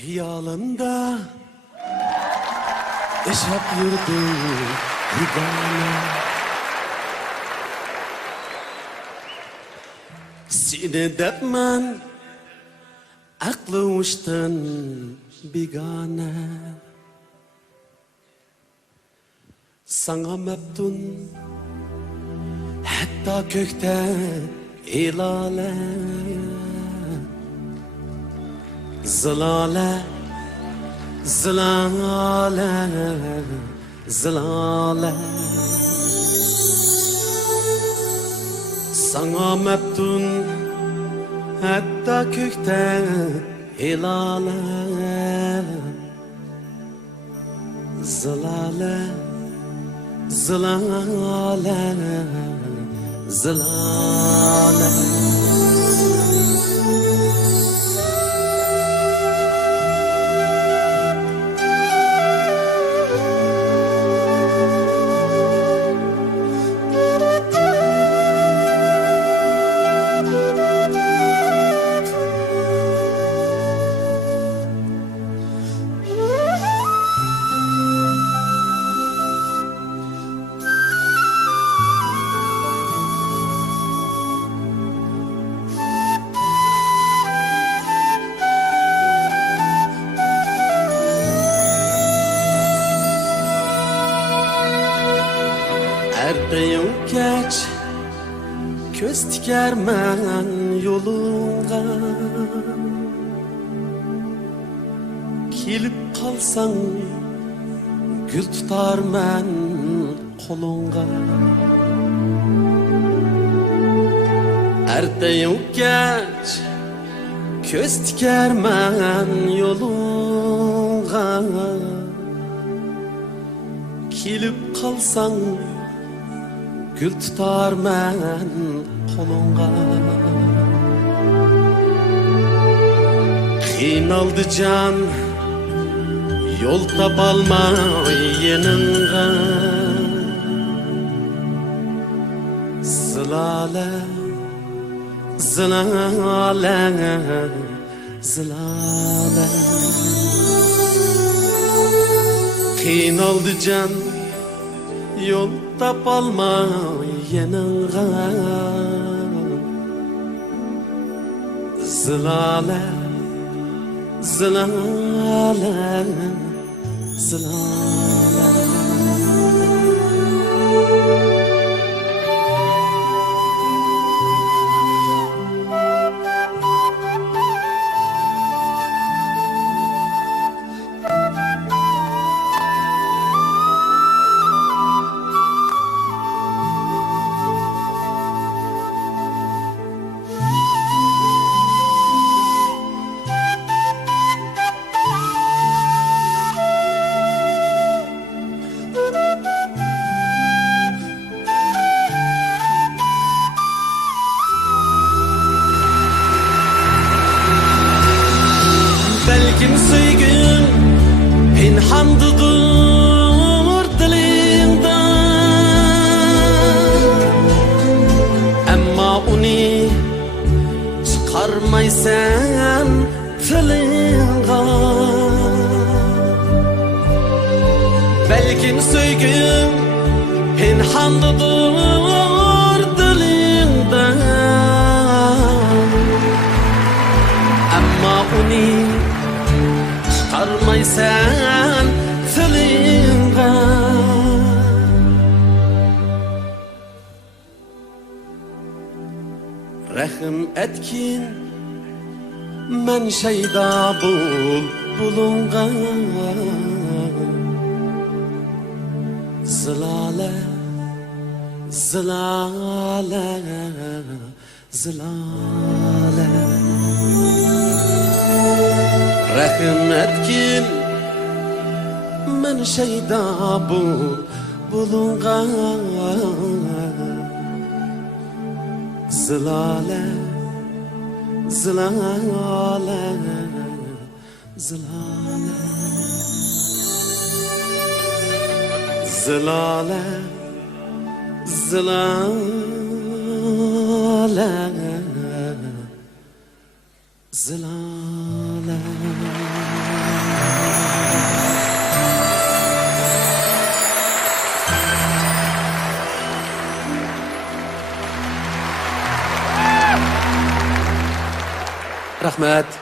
Hıyalımda yaşap yurdu hidane. Seni depmen aklı uçtan bigane. Sana meftun hatta kökte ilale. Zilale, zilale, zilale. Sana meftun hatta kökte hilale. Zilale, zilale, zilale. Erdeyim geç, köz tikermen yolunga. Kelip kalsan, gül tutar men kolunga. Erdeyim geç, köz tikermen yolunga. Kelip kalsan, gül tutar men kolunga. Qiynaldı can, yol tapalmay yanınga. Zilale, zilale, zilale. Qiynaldı can, yol tapalmay yanınga. Zilale, zilale, zilale. Belkim söygün pinhandıdır dilinde, emma onu çıkarmaysan tilinga. Belkim söygün pinhandıdır dilinde, emma onu çıkarmaysan tilinga. Rahim etkin men şeyda bulunga. Zilale, zilale, zilale. Rahim etkin men şeyda bulunga. Zilale, zilale, zilale. Zilale, zilale, zilale. Rahmet.